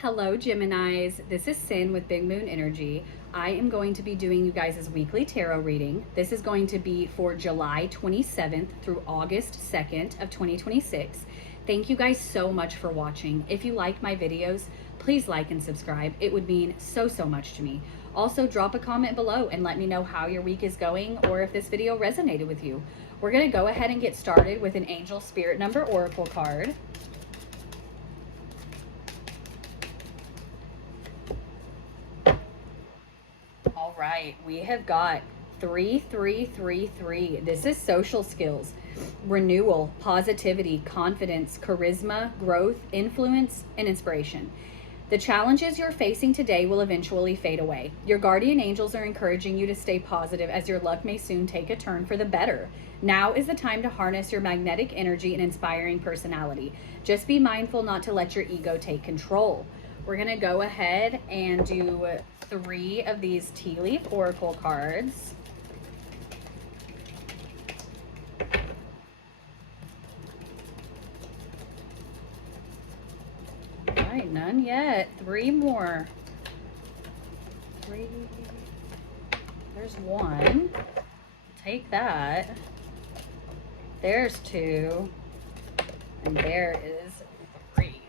Hello Geminis, this is Sin with Big Moon Energy. I am going to be doing you guys' weekly tarot reading. This is going to be for July 27th through August 2nd of 2026. Thank you guys so much for watching. If you like my videos, please like and subscribe. It would mean so much to me. Also, drop a comment below and let me know how your week is going or if this video resonated with you. We're going to go ahead and get started with an Angel Spirit Number Oracle card. All right, we have got 3333. This is social skills, renewal, positivity, confidence, charisma, growth, influence, and inspiration. The challenges you're facing today will eventually fade away. Your guardian angels are encouraging you to stay positive as your luck may soon take a turn for the better. Now is the time to harness your magnetic energy and inspiring personality. Just be mindful not to let your ego take control. We're going to go ahead and do 3 of these tea leaf oracle cards. All right, none yet. 3 more. 3. There's 1. Take that. There's 2. And there is 3.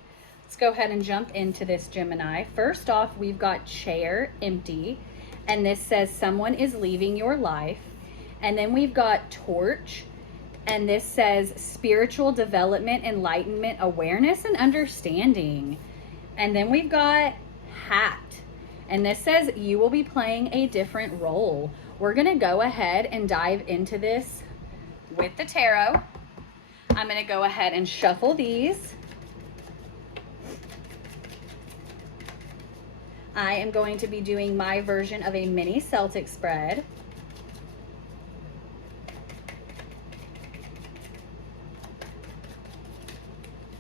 Let's go ahead and jump into this, Gemini. First off, we've got chair empty, and this says someone is leaving your life. And then we've got torch, and this says spiritual development, enlightenment, awareness, and understanding. And then we've got hat, and this says you will be playing a different role. We're gonna go ahead and dive into this with the tarot. I'm gonna go ahead and shuffle these. I am going to be doing my version of a mini Celtic spread.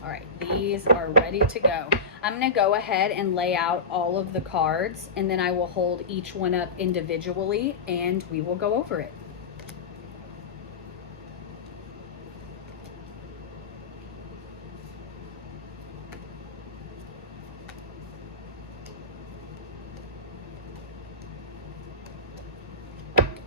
All right, these are ready to go. I'm going to go ahead and lay out all of the cards, and then I will hold each one up individually and we will go over it.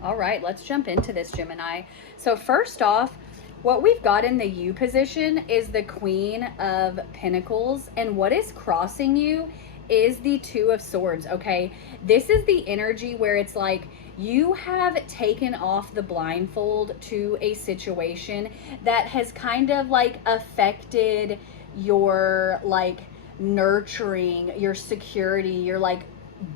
All right, let's jump into this, Gemini. So first off, what we've got in the U position is the Queen of Pentacles, and what is crossing you is the 2 of Swords, okay? This is the energy where it's like you have taken off the blindfold to a situation that has kind of like affected your like nurturing, your security, your like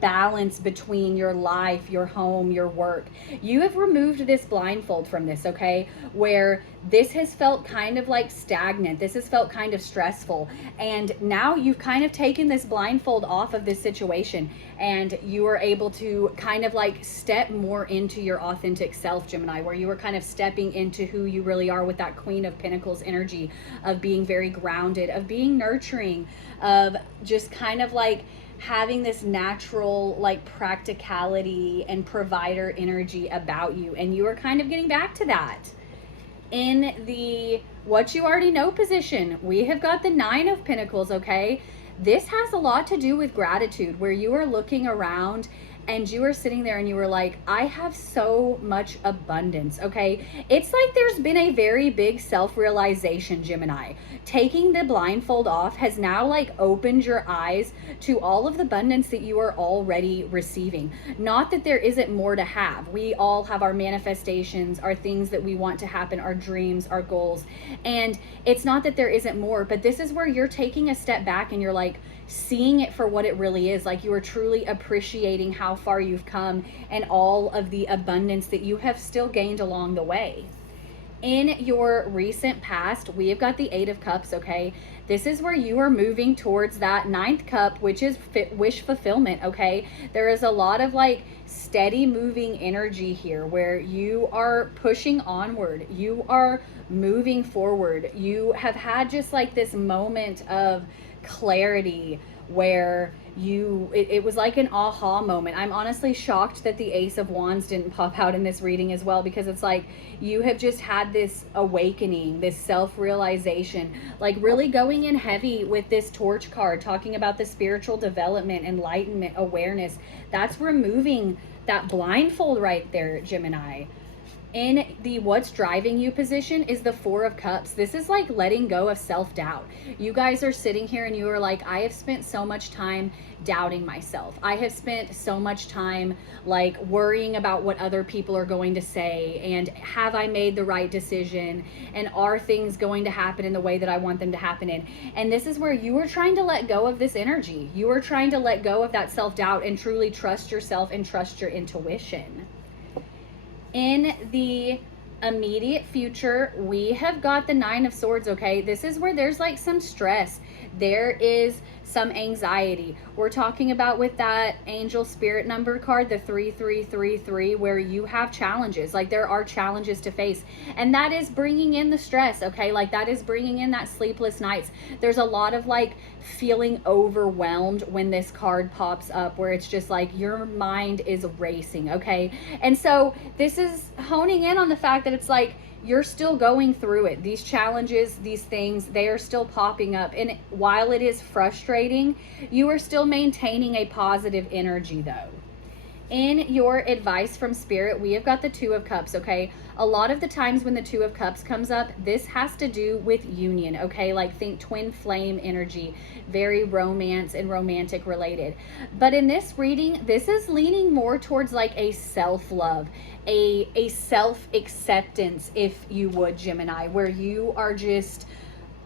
balance between your life, your home, your work. You have removed this blindfold from this, okay? Where this has felt kind of like stagnant. This has felt kind of stressful. And now you've kind of taken this blindfold off of this situation, and you are able to kind of like step more into your authentic self, Gemini, where you were kind of stepping into who you really are with that Queen of Pentacles energy of being very grounded, of being nurturing, of just kind of like having this natural like practicality and provider energy about you. And you are kind of getting back to that. In the what you already know position, we have got the 9 of Pentacles, okay? This has a lot to do with gratitude, where you are looking around and you are sitting there and you were like, I have so much abundance, okay? It's like there's been a very big self-realization, Gemini. Taking the blindfold off has now like opened your eyes to all of the abundance that you are already receiving. Not that there isn't more to have. We all have our manifestations, our things that we want to happen, our dreams, our goals. And it's not that there isn't more, but this is where you're taking a step back and you're like, seeing it for what it really is. Like you are truly appreciating how far you've come and all of the abundance that you have still gained along the way. In your recent past, we have got the 8 of Cups, okay? This is where you are moving towards that 9th cup, which is wish fulfillment, okay? There is a lot of like steady moving energy here where you are pushing onward. You are moving forward. You have had just like this moment of clarity where it was like an aha moment. I'm honestly shocked that the Ace of Wands didn't pop out in this reading as well, because it's like you have just had this awakening, this self-realization, like really going in heavy with this Torch card, talking about the spiritual development, enlightenment, awareness. That's removing that blindfold right there, Gemini. In the what's driving you position is the Four of Cups. This is like letting go of self-doubt. You guys are sitting here and you are like, I have spent so much time doubting myself. I have spent so much time like worrying about what other people are going to say, and have I made the right decision, and are things going to happen in the way that I want them to happen in. And this is where you are trying to let go of this energy. You are trying to let go of that self-doubt and truly trust yourself and trust your intuition. In the immediate future, we have got the Nine of Swords, okay? This is where there's like some stress. There is some anxiety. We're talking about with that angel spirit number card, the 3333, where you have challenges. Like there are challenges to face, and that is bringing in the stress, okay? Like that is bringing in that sleepless nights. There's a lot of like feeling overwhelmed when this card pops up, where it's just like your mind is racing, okay? And so this is honing in on the fact that it's like you're still going through it. These challenges, these things, they are still popping up. And while it is frustrating, you are still maintaining a positive energy though. In your advice from Spirit, we have got the Two of Cups, okay? A lot of the times when the Two of Cups comes up, this has to do with union, okay? Like think twin flame energy, very romance and romantic related. But in this reading, this is leaning more towards like a self-love, a self-acceptance, if you would, Gemini, where you are just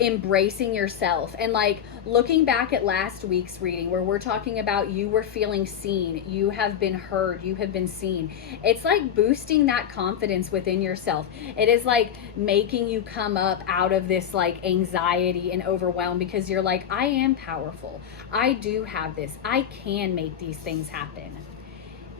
embracing yourself. And like looking back at last week's reading where we're talking about you were feeling seen, you have been heard, you have been seen. It's like boosting that confidence within yourself. It is like making you come up out of this like anxiety and overwhelm, because you're like, I am powerful. I do have this. I can make these things happen.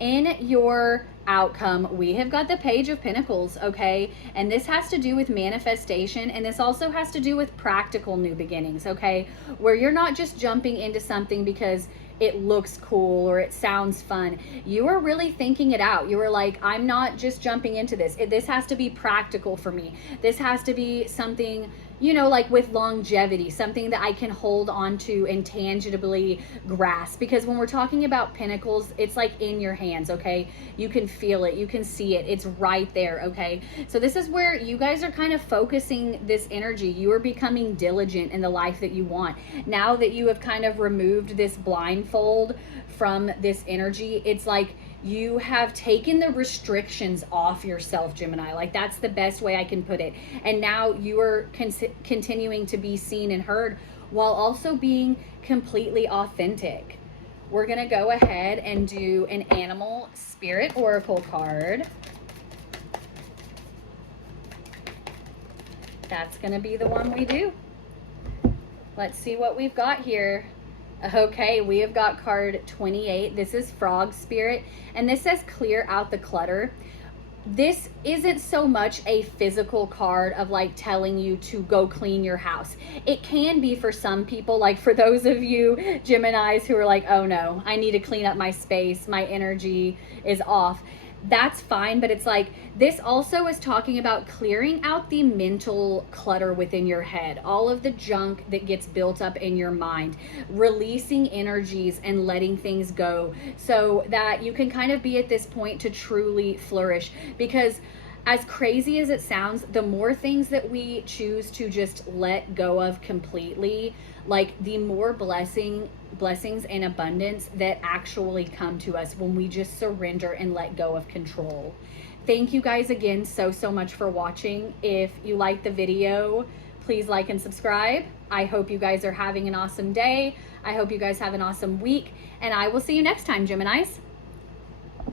In your outcome, we have got the Page of Pentacles, okay? And this has to do with manifestation, and this also has to do with practical new beginnings, okay? Where you're not just jumping into something because it looks cool or it sounds fun. You are really thinking it out. You are like, I'm not just jumping into this. This has to be practical for me. This has to be something, you know, like with longevity, something that I can hold on to and tangibly grasp. Because when we're talking about pentacles, it's like in your hands, okay? You can feel it, you can see it, it's right there, okay? So this is where you guys are kind of focusing this energy. You are becoming diligent in the life that you want. Now that you have kind of removed this blindfold from this energy, it's like you have taken the restrictions off yourself, Gemini. Like that's the best way I can put it. And now you are continuing to be seen and heard while also being completely authentic. We're gonna go ahead and do an animal spirit oracle card. That's gonna be the one we do. Let's see what we've got here. Okay, we have got card 28. This is Frog Spirit, and this says clear out the clutter. This isn't so much a physical card of like telling you to go clean your house. It can be for some people, like for those of you Geminis who are like, oh no, I need to clean up my space, my energy is off. That's fine, but it's like this also is talking about clearing out the mental clutter within your head, all of the junk that gets built up in your mind, releasing energies and letting things go so that you can kind of be at this point to truly flourish. Because as crazy as it sounds, the more things that we choose to just let go of completely, like the more blessings and abundance that actually come to us when we just surrender and let go of control. Thank you guys again so much for watching. If you liked the video, please like and subscribe. I hope you guys are having an awesome day. I hope you guys have an awesome week, and I will see you next time, Geminis.